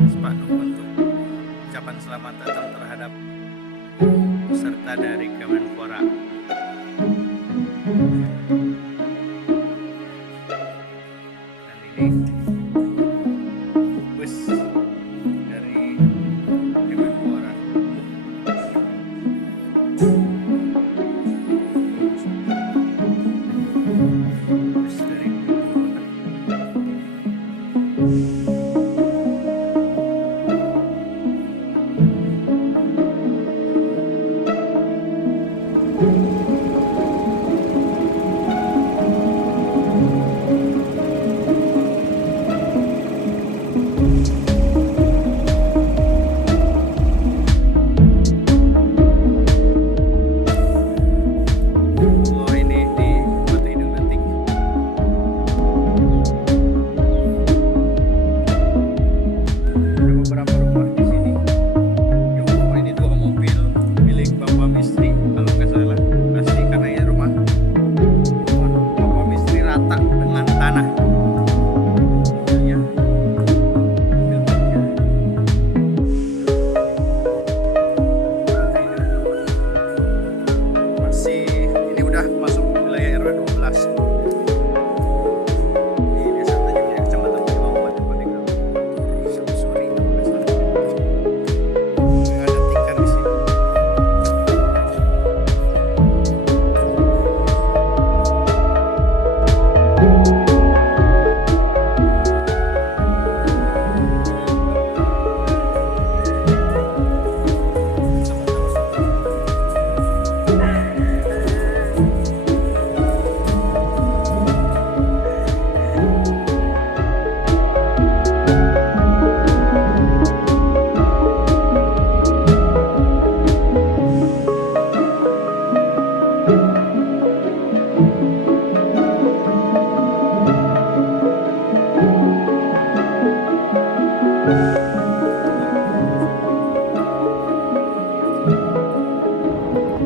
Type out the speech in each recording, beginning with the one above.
spanduk untuk ucapan selamat datang terhadap peserta dari Kemenpora. Dan ini bus dari Kemenpora. Bus dari Kemenpora.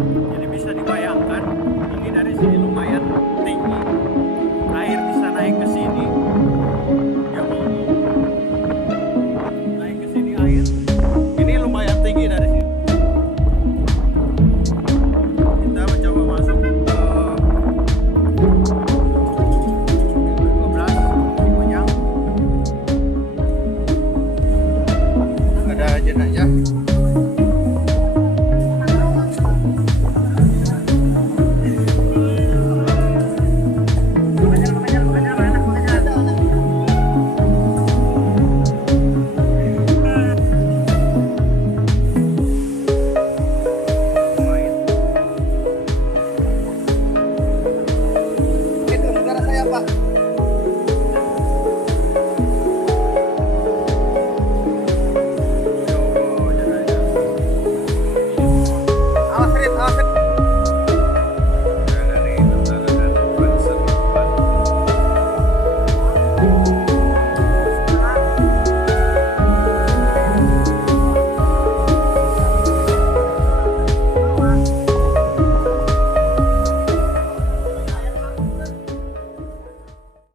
Jadi bisa dibayangkan, ini dari sini lumayan tinggi, air bisa naik ke sini. Ya mau naik ke sini air, ini lumayan tinggi dari sini. Kita mencoba masuk ke 12 di Konyang. Ada jenazah. Itu saudara saya, Pak.